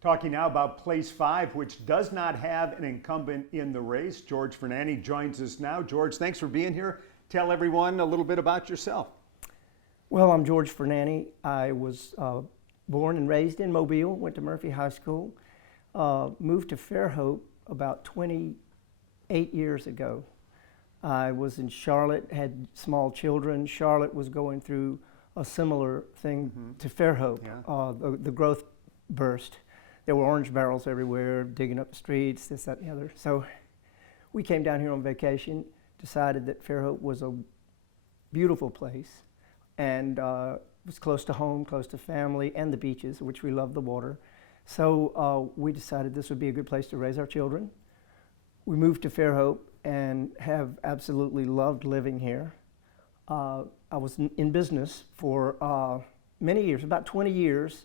Talking now about Place 5, which does not have an incumbent in the race. George Ferniany joins us now. George, thanks for being here. Tell everyone a little bit about yourself. Well, I'm George Ferniany. I was born and raised in Mobile, went to Murphy High School, moved to Fairhope about 28 years ago. I was in Charlotte, had small children. Charlotte was going through a similar thing to Fairhope. Yeah. The growth burst. There were orange barrels everywhere, digging up the streets, this, that, and the other. So we came down here on vacation, decided that Fairhope was a beautiful place and was close to home, close to family, and the beaches, which we love the water. So we decided this would be a good place to raise our children. We moved to Fairhope and have absolutely loved living here. I was in business for many years, about 20 years.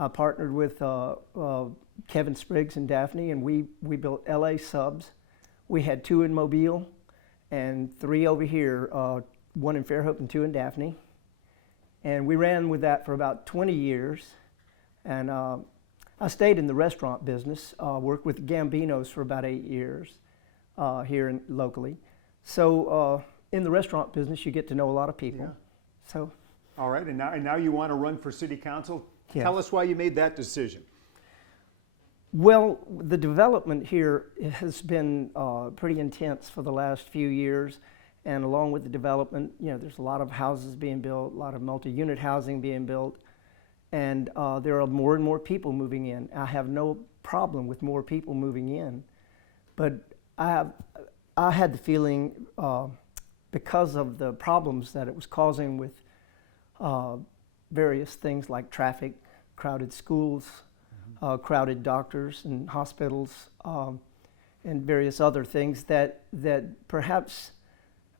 I partnered with Kevin Spriggs and Daphne, and we built LA subs. We had 2 in Mobile and 3 over here, 1 in Fairhope and 2 in Daphne. And we ran with that for about 20 years. And I stayed in the restaurant business, worked with Gambinos for about 8 years here locally. So in the restaurant business, you get to know a lot of people. Yeah. So. All right, and now you want to run for city council? Yes. Tell us why you made that decision. Well, the development here has been pretty intense for the last few years, and along with the development, there's a lot of houses being built, a lot of multi-unit housing being built, and there are more and more people moving in. I have no problem with more people moving in, but I had the feeling because of the problems that it was causing with various things like traffic, crowded schools, crowded doctors and hospitals, and various other things that perhaps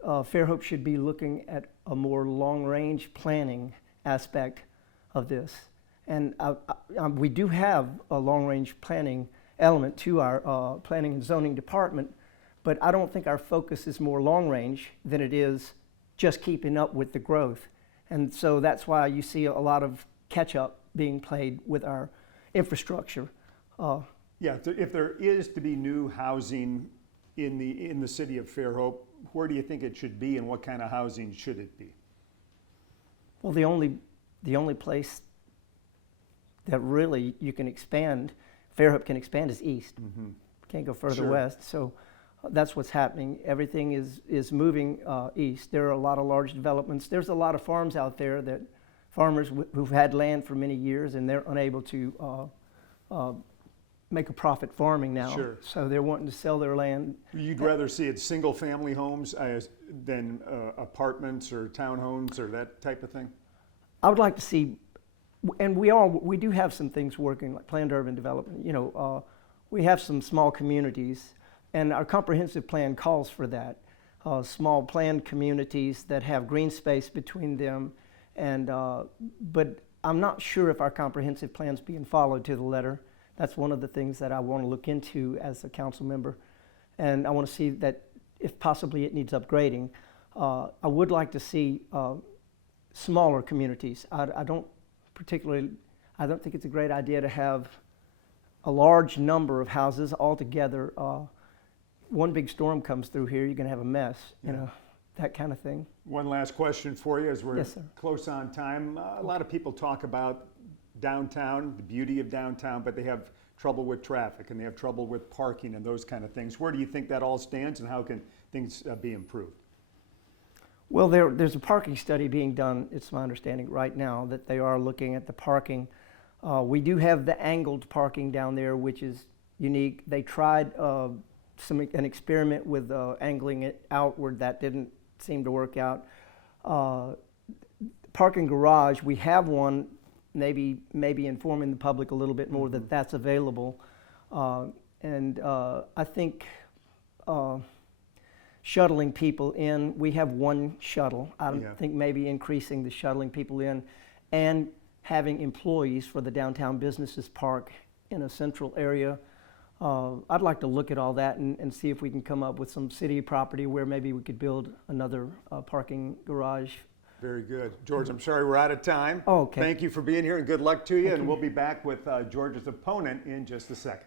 Fairhope should be looking at a more long-range planning aspect of this. And we do have a long-range planning element to our planning and zoning department, but I don't think our focus is more long-range than it is just keeping up with the growth. And so that's why you see a lot of catch-up being played with our infrastructure. Yeah, if there is to be new housing in the city of Fairhope, where do you think it should be, and what kind of housing should it be? Well, the only place that really you can expand, Fairhope can expand, is east. Can't go further Sure. west. So that's what's happening. Everything is moving east. There are a lot of large developments. There's a lot of farms out there that farmers who've had land for many years, and they're unable to make a profit farming now. Sure. So they're wanting to sell their land. You'd rather see it single-family homes than apartments or townhomes or that type of thing? I would like to see, and we do have some things working, like planned urban development. We have some small communities, and our comprehensive plan calls for that. Small planned communities that have green space between them, and but I'm not sure if our comprehensive plan's being followed to the letter. That's one of the things that I want to look into as a council member, and I want to see that if possibly it needs upgrading. I would like to see smaller communities. I don't think it's a great idea to have a large number of houses all together. One big storm comes through here, you're going to have a mess, that kind of thing. One last question for you as we're Yes, sir. close on time. A lot of people talk about downtown, the beauty of downtown, but they have trouble with traffic and they have trouble with parking and those kind of things. Where do you think that all stands, and how can things be improved? Well, there's a parking study being done, it's my understanding right now, that they are looking at the parking. We do have the angled parking down there, which is unique. They tried an experiment with angling it outward. That didn't seem to work out. Parking garage, we have one, maybe informing the public a little bit more that that's available. And I think shuttling people in, we have one shuttle. I think maybe increasing the shuttling people in and having employees for the downtown businesses park in a central area. I'd like to look at all that and see if we can come up with some city property where maybe we could build another parking garage Very good. George, I'm sorry we're out of time. Oh, okay. Thank you for being here and good luck to you. And we'll be back with George's opponent in just a second.